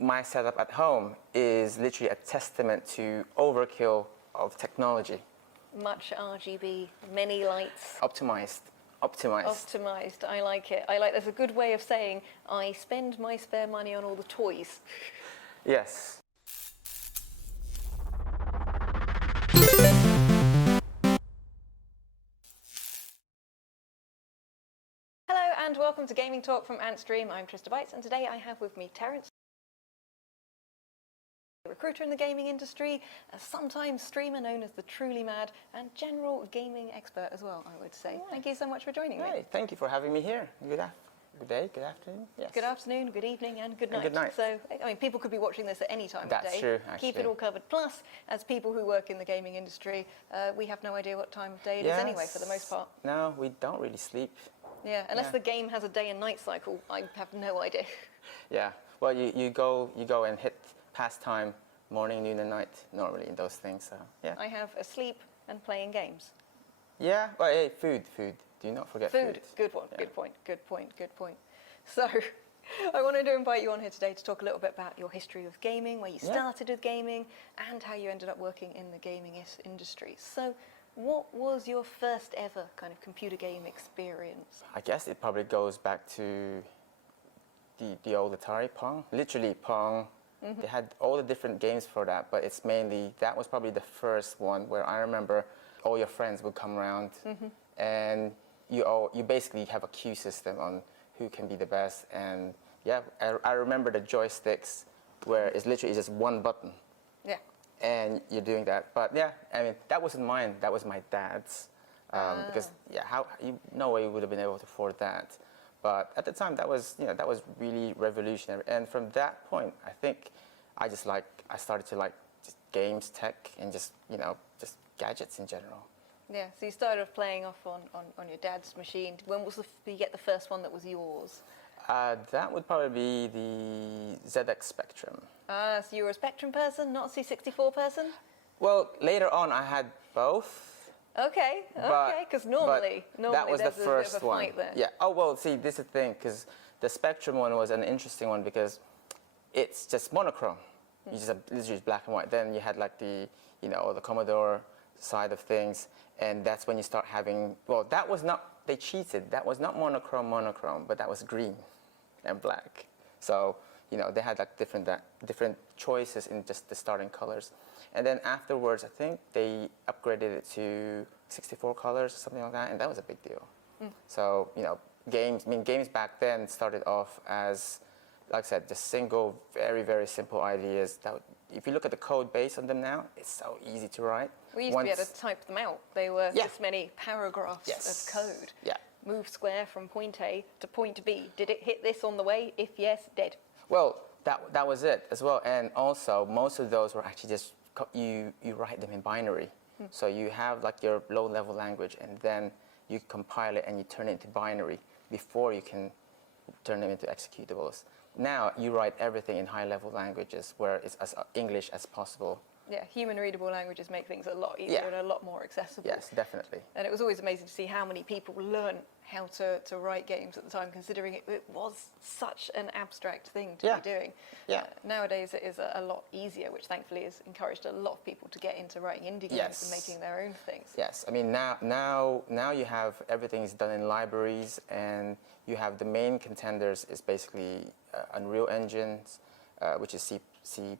my setup at home is literally a testament to overkill of technology. Much RGB, many lights. Optimized. Optimized. I like it. I like. There's a good way of saying I spend my spare money on all the toys. Yes. Hello and welcome to Gaming Talk from Antstream. I'm TristaBytes, and today I have with me Terrance, a recruiter in the gaming industry, a sometimes streamer known as the Truly Mad, and general gaming expert as well, I would say. Thank you so much for joining me. Thank you for having me here. Good day, good afternoon. Yes. Good afternoon, good evening, and good night. Good night. So, I mean, people could be watching this at any time of day. That's true, actually. Keep it all covered. Plus, as people who work in the gaming industry, we have no idea what time of day it is anyway, for the most part. No, we don't really sleep. Yeah, unless the game has a day and night cycle, I have no idea. Yeah, well, you go and hit pastime morning, noon, and night normally in those things. So yeah. I have asleep and playing games. Yeah, well, hey, food. Do not forget food. Good one. Yeah. Good point. So, I wanted to invite you on here today to talk a little bit about your history with gaming, where you started with gaming, and how you ended up working in the gaming industry. So, what was your first ever kind of computer game experience? I guess it probably goes back to the old Atari Pong. Literally Pong. They had all the different games for that, but it's mainly, that was probably the first one where I remember all your friends would come around and you basically have a queue system on who can be the best. And yeah, I remember the joysticks where it's literally just one button. Yeah. And you're doing that. But yeah, I mean, that wasn't mine, that was my dad's. Because no way you would have been able to afford that. But at the time, that was really revolutionary. And from that point, I think I started to like just games, tech, and just gadgets in general. Yeah, so you started off playing off on your dad's machine. When did you get the first one that was yours? That would probably be the ZX Spectrum. So you were a Spectrum person, not a C64 person? Well, later on, I had both. Okay, because normally that was the first one. There. Yeah. Oh well, see, this is the thing, because the Spectrum one was an interesting one because it's just monochrome. You just have literally black and white. Then you had like the Commodore side of things, and that's when you start having. Well, that was not. They cheated. That was not monochrome, but that was green and black. So they had like different choices in just the starting colors. And then afterwards, I think they upgraded it to 64 colors or something like that, and that was a big deal. So, games back then started off as, like I said, just single, very, very simple ideas. That if you look at the code base on them now, it's so easy to write. We used to be able to type them out. They were this many paragraphs of code. Yeah. Move square from point A to point B. Did it hit this on the way? If yes, dead. Well, that was it as well. And also, most of those were actually just you write them in binary. So you have like your low-level language, and then you compile it and you turn it into binary before you can turn them into executables. Now you write everything in high-level languages where it's as English as possible. Yeah, human-readable languages make things a lot easier and a lot more accessible. Yes, definitely. And it was always amazing to see how many people learn how to write games at the time, considering it was such an abstract thing to be doing. Yeah. Nowadays it is a lot easier, which thankfully has encouraged a lot of people to get into writing indie games and making their own things. Yes, I mean now you have everything is done in libraries, and you have the main contenders is basically Unreal Engines, which is C++,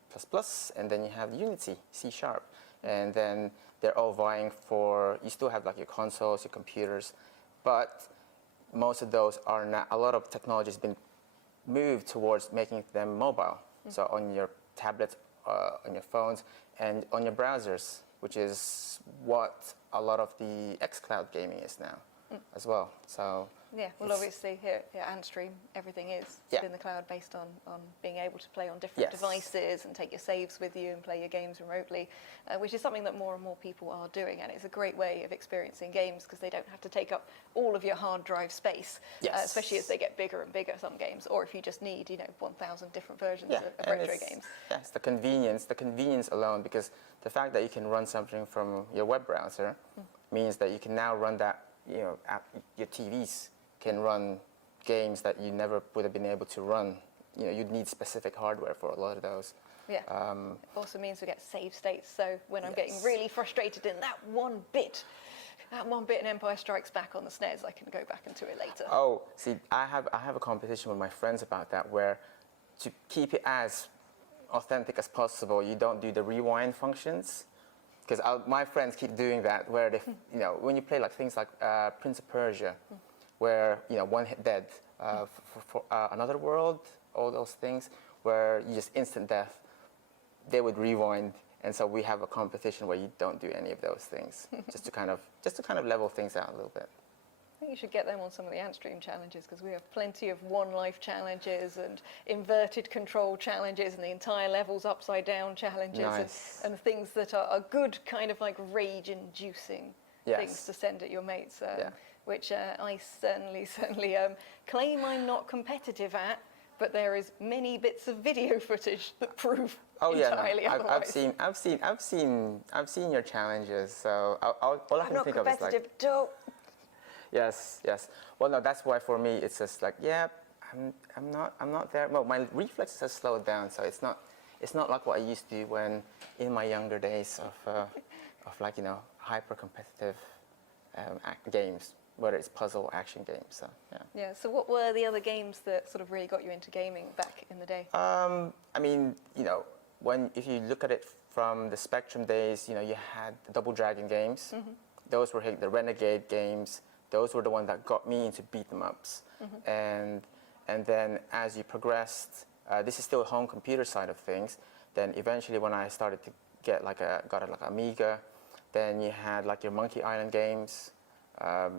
and then you have Unity, C#, and then they're all vying for. You still have like your consoles, your computers, but most of those are not. A lot of technology has been moved towards making them mobile. So on your tablets, on your phones, and on your browsers, which is what a lot of the xCloud gaming is now as well. So yeah, well, obviously here at Antstream, everything is in the cloud, based on being able to play on different devices and take your saves with you and play your games remotely, which is something that more and more people are doing, and it's a great way of experiencing games because they don't have to take up all of your hard drive space, especially as they get bigger and bigger, some games, or if you just need 1,000 different versions of retro games. Yes, the convenience alone, because the fact that you can run something from your web browser means that you can now run that, your TVs can run games that you never would have been able to run you'd need specific hardware for a lot of those. Yeah. It also means we get save states. So when I'm getting really frustrated in that one bit in Empire Strikes Back on the SNES, I can go back into it later. Oh, see, I have a competition with my friends about that, where to keep it as authentic as possible, you don't do the rewind functions. Because my friends keep doing that, where they, when you play like things like Prince of Persia, where one hit dead, for Another World, all those things, where you just instant death, they would rewind, and so we have a competition where you don't do any of those things, just to kind of level things out a little bit. I think you should get them on some of the Antstream challenges, because we have plenty of one life challenges and inverted control challenges and the entire levels upside down challenges. Nice. and things that are good kind of like rage inducing things to send at your mates, which I certainly claim I'm not competitive at, but there is many bits of video footage that prove entirely otherwise. I've seen your challenges, so all I can think of is like. Don't. Yes. Well, no, that's why for me it's just like, I'm not there. Well, my reflexes have slowed down, so it's not like what I used to when in my younger days of like hyper competitive games, whether it's puzzle or action games. So yeah. So what were the other games that sort of really got you into gaming back in the day? I mean, if you look at it from the Spectrum days, you had the Double Dragon games. Mm-hmm. Those were the Renegade games. Those were the ones that got me into beat 'em ups. Mm-hmm. And then as you progressed, this is still home computer side of things. Then eventually, when I started to get like Amiga, then you had like your Monkey Island games. I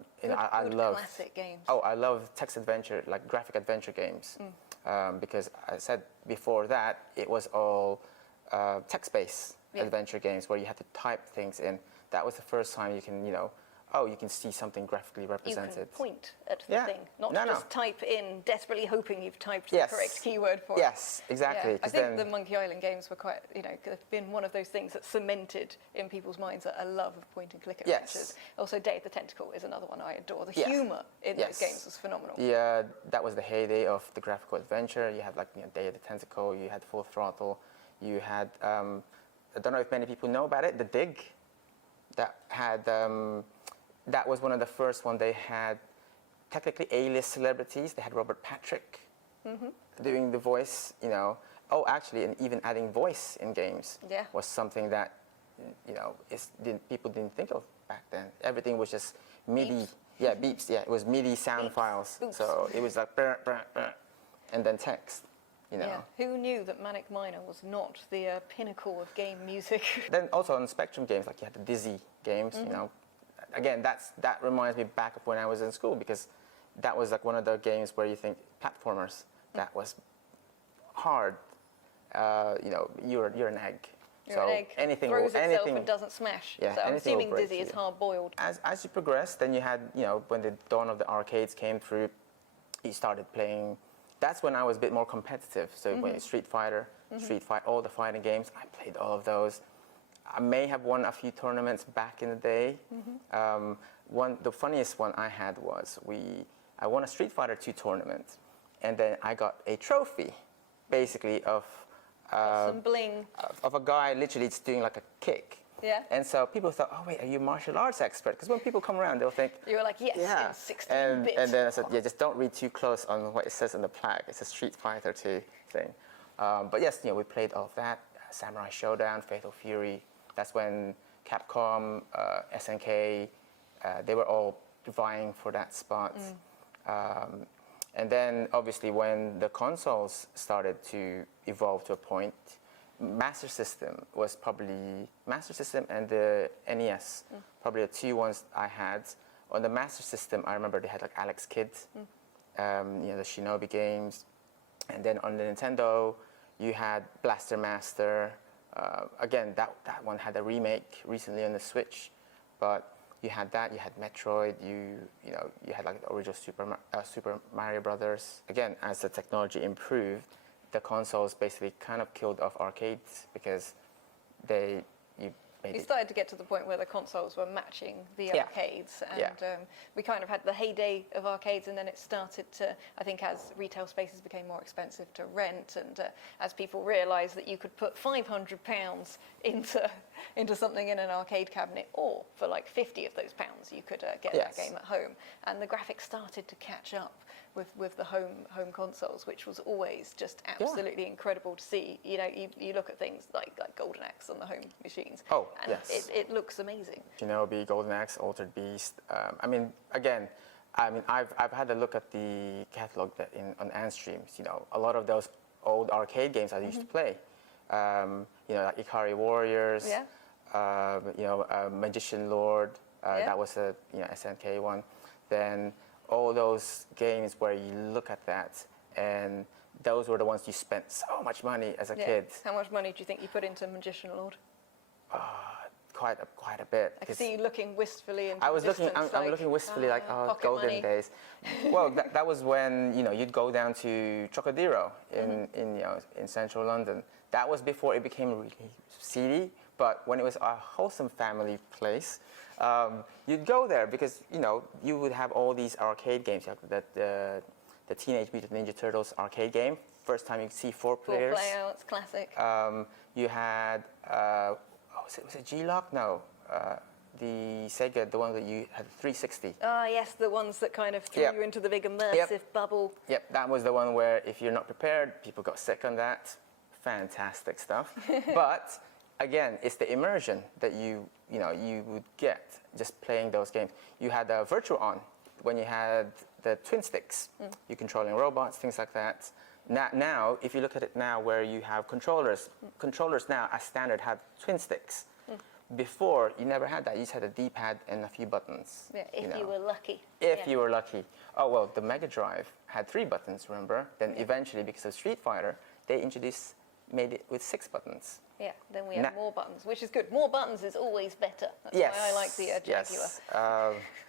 love classic games. Oh, I love text adventure, like graphic adventure games, because I said before that it was all text-based adventure games where you had to type things in. That was the first time you can, you can see something graphically represented. You can point at the thing, not just type in, desperately hoping you've typed the correct keyword for it. Yes, exactly. Yeah. I think the Monkey Island games were quite, have been one of those things that cemented in people's minds a love of point-and-click adventures. Also, Day of the Tentacle is another one I adore. The humour in those games was phenomenal. Yeah, that was the heyday of the graphical adventure. You had like Day of the Tentacle, you had Full Throttle, you had, I don't know if many people know about it, The Dig. That had... that was one of the first one. They had technically A-list celebrities. They had Robert Patrick doing the voice, Oh, actually, and even adding voice in games was something that, people didn't think of back then. Everything was just MIDI. Beeps. Yeah, beeps. Yeah, it was MIDI sound Beeps. files. Oops. So it was like, brr, brr, brr, and then text. Yeah. Who knew that Manic Miner was not the pinnacle of game music? Then also on Spectrum games, like you had the Dizzy games, Again, that reminds me back of when I was in school, because that was like one of the games where you think platformers, that was hard. You're an egg. You're an egg. Anything throws itself and doesn't smash. Yeah, so I'm assuming Dizzy is hard-boiled. As you progress, then you had, when the dawn of the arcades came through, you started playing. That's when I was a bit more competitive. So when Street Fighter, all the fighting games, I played all of those. I may have won a few tournaments back in the day. The funniest one I had was I won a Street Fighter 2 tournament, and then I got a trophy, basically of some bling of a guy literally just doing like a kick. Yeah. And so people thought, oh wait, are you a martial arts expert? Because when people come around, they'll think you were like, yes, in 16 bits. And then I said, just don't read too close on what it says on the plaque. It's a Street Fighter 2 thing. But yes, we played all of that. Samurai Showdown, Fatal Fury. That's when Capcom, SNK, they were all vying for that spot. And then, obviously, when the consoles started to evolve to a point, Master System and the NES, probably the two ones I had. On the Master System, I remember they had like Alex Kidd, the Shinobi games. And then on the Nintendo, you had Blaster Master. Again, that one had a remake recently on the Switch, but you had that. You had Metroid. You had like the original Super Mario Brothers. Again, as the technology improved, the consoles basically kind of killed off arcades, because made We it. started to get to the point where the consoles were matching the Yeah. arcades, and Yeah. we kind of had the heyday of arcades, and then it started to, I think, as retail spaces became more expensive to rent, and as people realised that you could put £500 into something in an arcade cabinet, or for like 50 of those pounds, you could get Yes. that game at home, and the graphics started to catch up with the home consoles, which was always just absolutely incredible to see. You know, you look at things like Golden Axe on the home machines, Oh, and yes. it looks amazing. Shinobi, Golden Axe, Altered Beast. I mean, again, I've had a look at the catalog on Antstream. You know, a lot of those old arcade games I used to play. You know, like Ikari Warriors. Yeah. You know, Magician Lord. Yeah. That was a SNK one. Then all those games where you look at that, and those were the ones you spent so much money as a kid. How much money do you think you put into Magician Lord? Quite a bit. I can see you looking wistfully into I was the looking. distance, I'm looking wistfully, like, oh, pocket golden money. days. Well, that was when you'd go down to Trocadero in central London. That was before it became really seedy. But when it was a wholesome family place, you'd go there because you would have all these arcade games. You have the Teenage Mutant Ninja Turtles arcade game. First time you see four players. 4 playouts, classic. You had was it G-Lock? No, the Sega, the one that you had 360. Ah, yes, the ones that kind of threw you into the big immersive bubble. Yep, that was the one where if you're not prepared, people got sick on that. Fantastic stuff. But again, it's the immersion that you would get just playing those games. You had Virtual On when you had the twin sticks. You're controlling robots, things like that. Now, if you look at it now, where you have controllers now as standard have twin sticks. Before, you never had that. You just had a D-pad and a few buttons. Yeah, if you were lucky. If you were lucky. Oh, well, the Mega Drive had 3 buttons, remember? Then eventually, because of Street Fighter, they made it with 6 buttons. Yeah, then we have more buttons, which is good. More buttons is always better. That's why I like the Jaguar. Yes.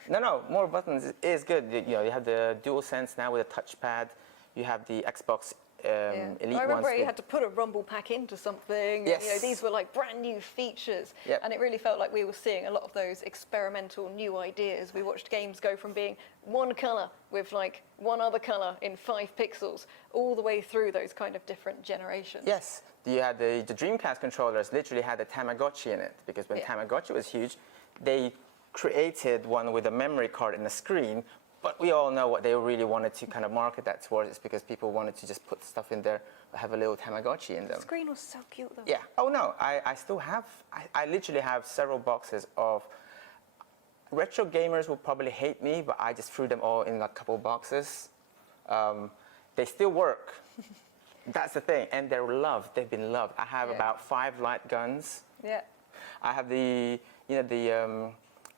No, more buttons is good. You have the DualSense now with a touchpad. You have the Xbox Elite I remember ones. you had to put a rumble pack into something. Yes. These were like brand new features. Yep. And it really felt like we were seeing a lot of those experimental new ideas. We watched games go from being one color with like one other color in 5 pixels all the way through those kind of different generations. Yes. You had the Dreamcast controllers literally had a Tamagotchi in it, because when Tamagotchi was huge, they created one with a memory card and a screen. But we all know what they really wanted to kind of market that towards. It's because people wanted to just put stuff in there, have a little Tamagotchi in them. The screen was so cute though. Yeah. Oh no, I still have. I literally have several boxes of. Retro gamers will probably hate me, but I just threw them all in a couple boxes. They still work. That's the thing, and they're loved. They've been loved. I have about 5 light guns. Yeah. I have the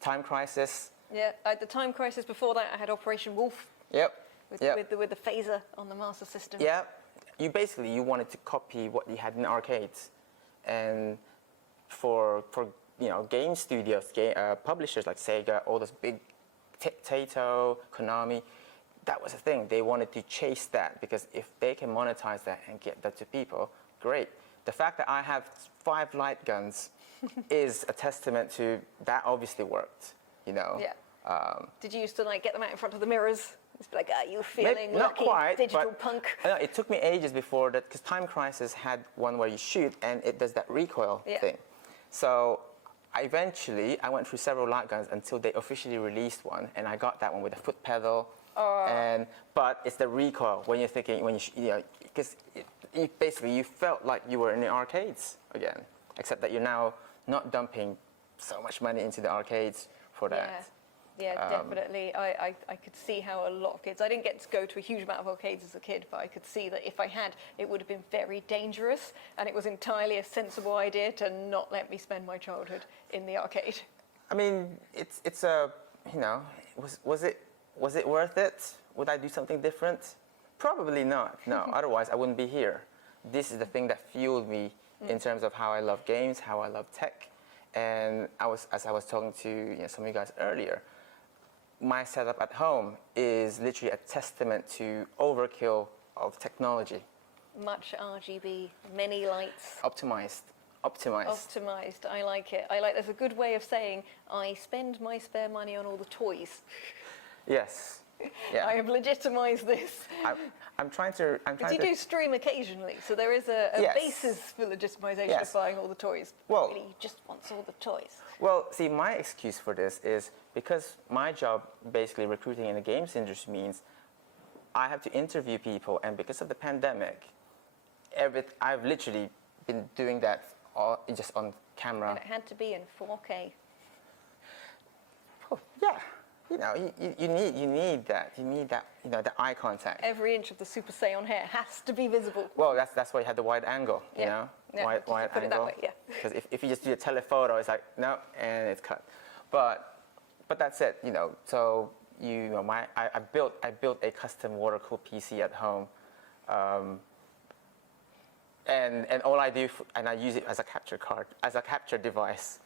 Time Crisis. Yeah, the Time Crisis. Before that, I had Operation Wolf. Yep. With the phaser on the Master System. Yeah. You wanted to copy what you had in arcades, and for game studios, publishers like Sega, all those big Taito, Konami, that was the thing. They wanted to chase that, because if they can monetize that and get that to people, great. The fact that I have 5 light guns is a testament to that. Obviously worked. Yeah. Did you used to like get them out in front of the mirrors? Just be like, you feeling not lucky, quite, digital but punk? No, it took me ages before that, because Time Crisis had one where you shoot and it does that recoil thing. So I went through several light guns until they officially released one, and I got that one with a foot pedal. But it's the recoil when you're thinking, because basically you felt like you were in the arcades again, except that you're now not dumping so much money into the arcades for that. Yeah, definitely. I could see how a lot of kids, I didn't get to go to a huge amount of arcades as a kid, but I could see that if I had, it would have been very dangerous, and it was entirely a sensible idea to not let me spend my childhood in the arcade. I mean, it's a, was it worth it? Would I do something different? Probably not, no. Otherwise, I wouldn't be here. This is the thing that fueled me in terms of how I love games, how I love tech. And as I was talking to some of you guys earlier, my setup at home is literally a testament to overkill of technology. Much RGB, many lights. Optimized. Optimized. Optimized. I like it. There's a good way of saying, I spend my spare money on all the toys. Yes. Yeah. I have legitimized this. I'm trying to. But you do stream occasionally, so there is a basis for legitimization of buying all the toys. Well, really, he just wants all the toys. Well, see, my excuse for this is because my job, basically recruiting in the games industry, means I have to interview people, and because of the pandemic, I've literally been doing that just on camera. And it had to be in 4K. Oh, yeah. You need that. You need that. The eye contact. Every inch of the Super Saiyan hair has to be visible. Well, that's why you had the wide angle. Yeah, wide put angle. It that way, yeah. Because if you just do a telephoto, it's like no, and it's cut. But that's it. So I built a custom water cooled PC at home, and all I do and I use it as a capture device,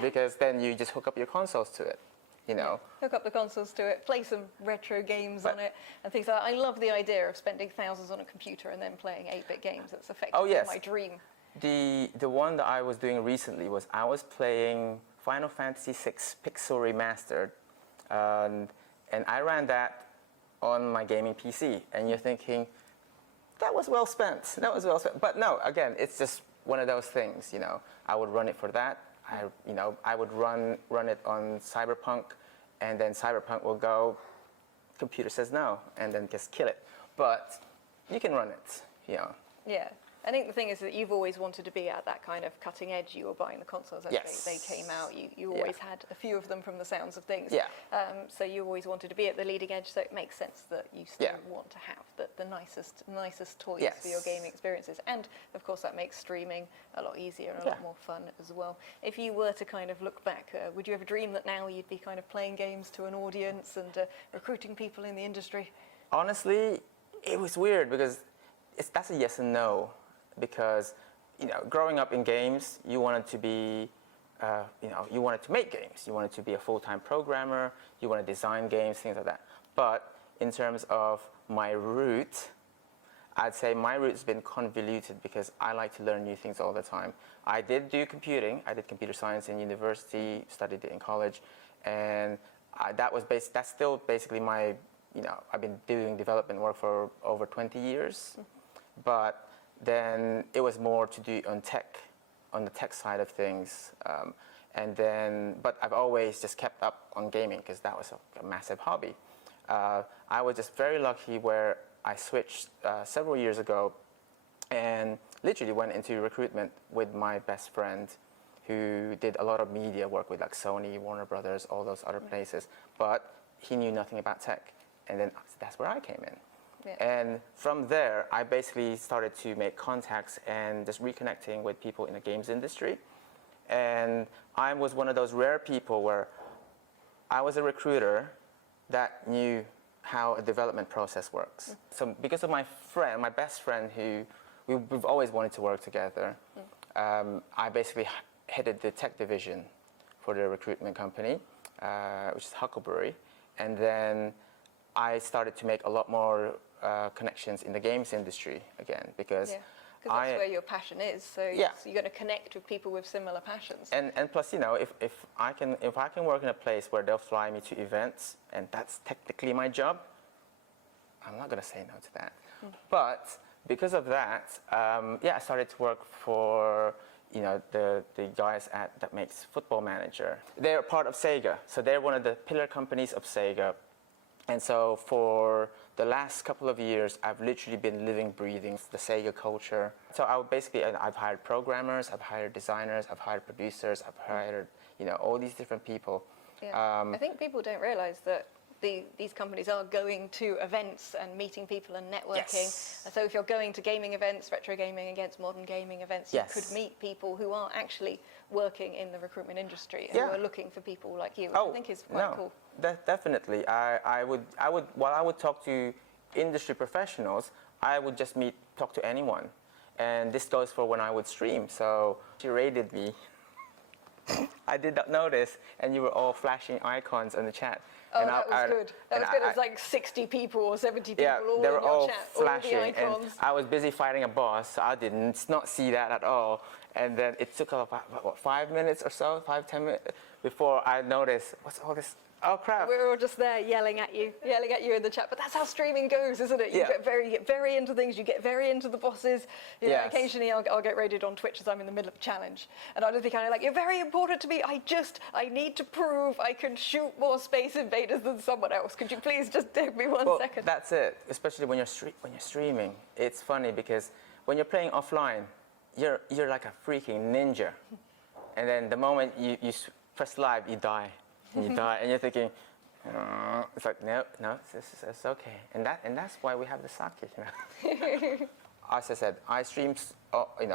because then you just hook up your consoles to it. Hook up the consoles to it, play some retro games on it, and things like that. I love the idea of spending thousands on a computer and then playing 8-bit games. That's effectively my dream. The one that I was doing recently was I was playing Final Fantasy VI Pixel Remastered, and I ran that on my gaming PC. And you're thinking, that was well spent. But no, again, it's just one of those things. I would run it for that. I would run it on Cyberpunk, and then Cyberpunk will go, computer says no, and then just kill it. But you can run it, Yeah. I think the thing is that you've always wanted to be at that kind of cutting edge. You were buying the consoles as they came out. You always had a few of them from the sounds of things. Yeah. So you always wanted to be at the leading edge, so it makes sense that you still want to have the nicest toys for your gaming experiences. And, of course, that makes streaming a lot easier and a lot more fun as well. If you were to kind of look back, would you ever dream that now you'd be kind of playing games to an audience and recruiting people in the industry? Honestly, it was weird because that's a yes and no. Because, growing up in games, you wanted to be, you wanted to make games. You wanted to be a full-time programmer. You want to design games, things like that. But in terms of my route, I'd say my route's been convoluted because I like to learn new things all the time. I did do computing. I did computer science in university, studied it in college, and that's still basically my, I've been doing development work for over 20 years, but then it was more to do on the tech side of things. But I've always just kept up on gaming because that was a massive hobby. I was just very lucky where I switched several years ago and literally went into recruitment with my best friend who did a lot of media work with like Sony, Warner Brothers, all those other places. But he knew nothing about tech. And then that's where I came in. Yeah. And from there, I basically started to make contacts and just reconnecting with people in the games industry. And I was one of those rare people where I was a recruiter that knew how a development process works. So because of my best friend who we've always wanted to work together, I basically headed the tech division for the recruitment company, which is Huckleberry. And then I started to make a lot more connections in the games industry again because that's where your passion is. So you're going to connect with people with similar passions. And plus, if I can work in a place where they'll fly me to events, and that's technically my job, I'm not going to say no to that. But because of that, I started to work for the guys that makes Football Manager. They're part of Sega, so they're one of the pillar companies of Sega. And so for the last couple of years, I've literally been living, breathing the Sega culture. So I've hired programmers, I've hired designers, I've hired producers, I've hired, all these different people. Yeah. I think people don't realize that these companies are going to events and meeting people and networking. Yes. So if you're going to gaming events, retro gaming events, modern gaming events, you could meet people who are actually working in the recruitment industry and who are looking for people like you, which I think is quite cool. Definitely. I would talk to industry professionals, I would just talk to anyone. And this goes for when I would stream. So she raided me. I did not notice, and you were all flashing icons on the chat. Oh, and that was good. That was good. It was like 60 people or 70 people all they in were your all chat, flashing, all the icons. and I was busy fighting a boss, so I did not see that at all. And then it took about, what, 5 minutes or so, 5-10 minutes, before I noticed, what's all this? Oh, crap. We were all just there yelling at you in the chat. But that's how streaming goes, isn't it? You get very into things. You get very into the bosses. You know, occasionally I'll get raided on Twitch as I'm in the middle of a challenge. And I'll just be kind of like, you're very important to me. I need to prove I can shoot more Space Invaders than someone else. Could you please just give me one second? That's it. Especially when you're streaming. It's funny because when you're playing offline, you're like a freaking ninja. And then the moment you press live, you die. And you die, and you're thinking, it's like, no, it's okay. And that's why we have the sake, you know. As I said, I stream,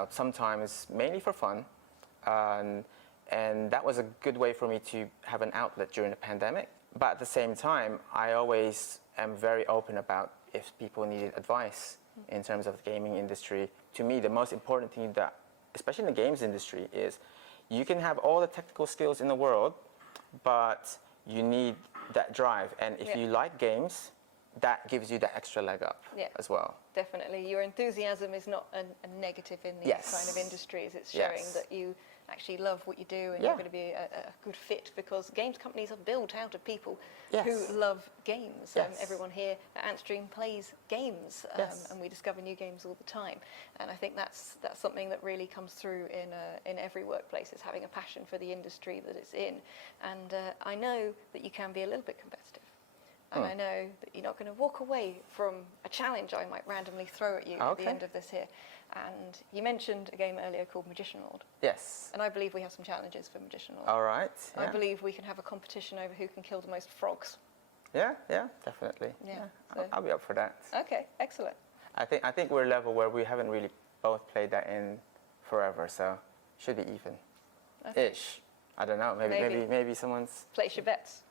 sometimes mainly for fun. And that was a good way for me to have an outlet during the pandemic. But at the same time, I always am very open about if people needed advice in terms of the gaming industry. To me, the most important thing that, especially in the games industry, is you can have all the technical skills in the world, but you need that drive. And if you like games, that gives you that extra leg up as well. Definitely. Your enthusiasm is not a negative in these kind of industries. It's showing that you actually love what you do and you're going to be a good fit, because games companies are built out of people who love games. Everyone here at Antstream plays games, and we discover new games all the time. And I think that's something that really comes through in every workplace, is having a passion for the industry that it's in. And I know that you can be a little bit competitive. And I know that you're not going to walk away from a challenge I might randomly throw at you at the end of this here. And you mentioned a game earlier called Magician Lord. Yes. And I believe we have some challenges for Magician Lord. All right. I believe we can have a competition over who can kill the most frogs. Yeah, definitely. Yeah, so I'll be up for that. Okay, excellent. I think we're a level where we haven't really both played that in forever, so should be even-ish. I don't know. Maybe someone's. Place your bets.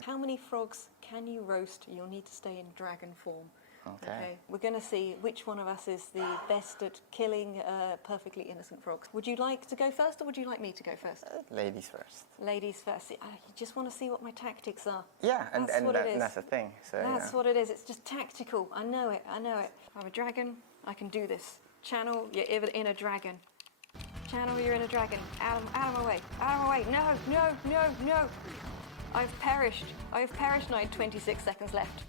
How many frogs can you roast? You'll need to stay in dragon form. Okay. We're going to see which one of us is the best at killing perfectly innocent frogs. Would you like to go first, or would you like me to go first? Ladies first. Ladies first. You just want to see what my tactics are. Yeah, and that's the thing. So, that's what it is. It's just tactical. I know it. I'm a dragon. I can do this. Channel your inner dragon. Channel your inner dragon. Out of my way. Out of my way. No. I've perished and I had 26 seconds left.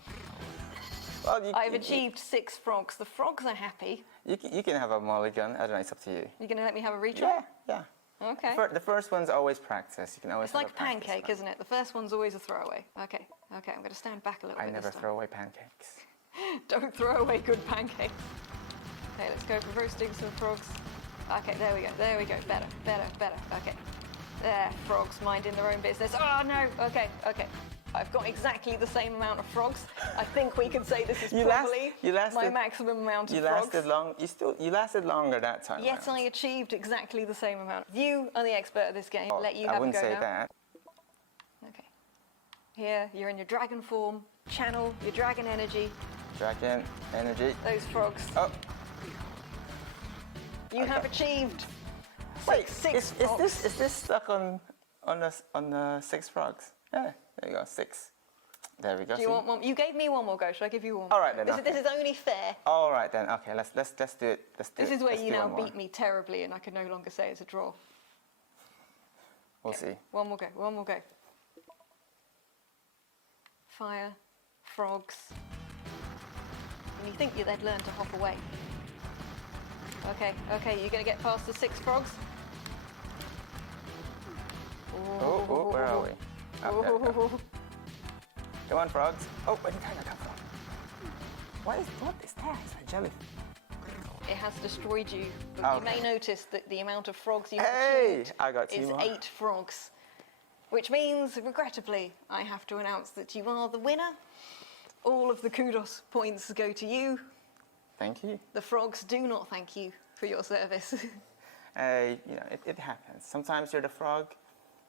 Well, I've achieved 6 frogs. The frogs are happy. You can have a mulligan. I don't know, it's up to you. You're going to let me have a retry? Yeah. Okay. The first one's always practice. You can always. It's like a pancake, isn't it? The first one's always a throwaway. Okay. I'm going to stand back a little bit. I never throw away pancakes. Don't throw away good pancakes. Okay, let's go for roasting some frogs. Okay, there we go. Better. Okay. There, frogs minding their own business. Oh no. Okay. I've got exactly the same amount of frogs. I think we can say this is probably my maximum amount of frogs. You lasted longer that time. Yes, I achieved exactly the same amount. You are the expert at this game. Let you have a go now. I wouldn't say that. Okay. Here, you're in your dragon form. Channel your dragon energy. Dragon energy. Those frogs. Oh. You have achieved. Wait, 6 frogs. Is this stuck on the 6 frogs? Yeah, there you go, 6. There we go. Do you want one? You gave me one more go. Should I give you one? All right then. This is only fair. All right then. Okay, let's do it. This is where you now beat me terribly, and I can no longer say it's a draw. We'll see. One more go. Fire, frogs. And you think they'd learn to hop away? Okay. You're gonna get past the 6 frogs. Oh, where are we? Oh, come on, frogs. Oh, where did I come from? What is that? It's a jelly. It has destroyed you, but you may notice that the amount of frogs you have achieved I got 2 is more. 8 frogs. Which means, regrettably, I have to announce that you are the winner. All of the kudos points go to you. Thank you. The frogs do not thank you for your service. It happens. Sometimes you're the frog.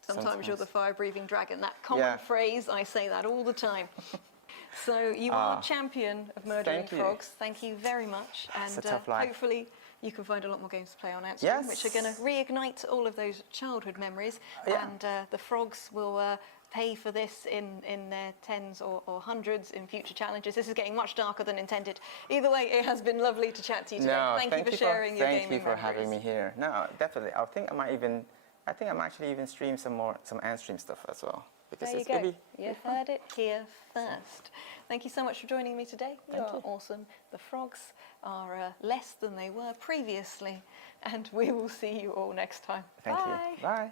Sometimes you're the fire-breathing dragon. That common phrase, I say that all the time. So you are champion of murdering frogs. Thank you very much. It's a tough life. Hopefully you can find a lot more games to play on Antstream, Yes. which are going to reignite all of those childhood memories. Yeah. And the frogs will pay for this in their tens or hundreds in future challenges. This is getting much darker than intended. Either way, it has been lovely to chat to you today. No, thank you for sharing your gaming Thank you for having me memories. here. No, definitely. I think I might actually even stream some Antstream stuff as well. Because There you it's go. really You heard it here first. Thank you so much for joining me today. You Thank are you. awesome. The frogs are less than they were previously, and we will see you all next time. thank Bye. you. Bye.